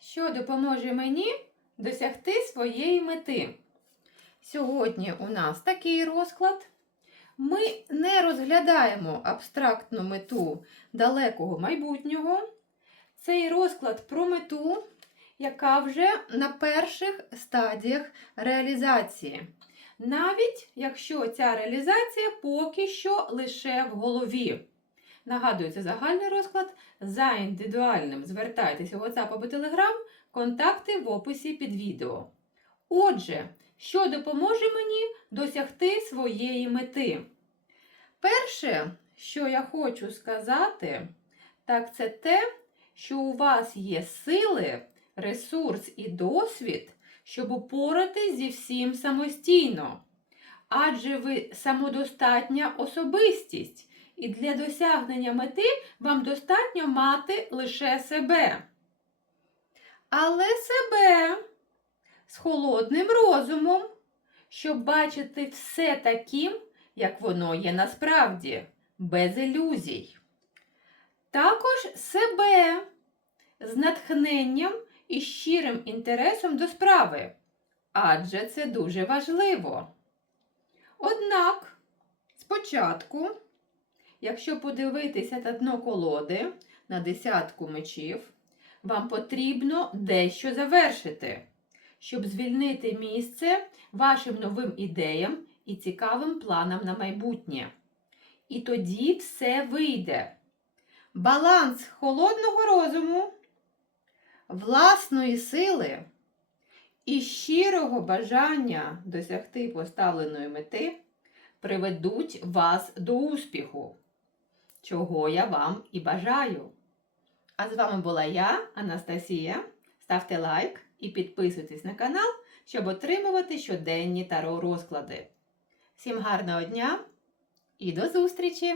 що допоможе мені досягти своєї мети. Сьогодні у нас такий розклад. Ми не розглядаємо абстрактну мету далекого майбутнього. Цей розклад про мету, яка вже на перших стадіях реалізації. Навіть якщо ця реалізація поки що лише в голові. Нагадую, це загальний розклад. За індивідуальним звертайтеся у WhatsApp або Telegram, контакти в описі під відео. Отже, що допоможе мені досягти своєї мети? Перше, що я хочу сказати, так це те, що у вас є сили, ресурс і досвід, щоб упоратись зі всім самостійно. Адже ви самодостатня особистість, і для досягнення мети вам достатньо мати лише себе. Але себе з холодним розумом, щоб бачити все таким, як воно є насправді, без ілюзій. Також себе з натхненням і щирим інтересом до справи, адже це дуже важливо. Однак, спочатку, якщо подивитися на дно колоди на десятку мечів, вам потрібно дещо завершити, щоб звільнити місце вашим новим ідеям і цікавим планам на майбутнє. І тоді все вийде. Баланс холодного розуму, власної сили і щирого бажання досягти поставленої мети приведуть вас до успіху, чого я вам і бажаю. А з вами була я, Анастасія. Ставте лайк і підписуйтесь на канал, щоб отримувати щоденні таро розклади. Всім гарного дня і до зустрічі!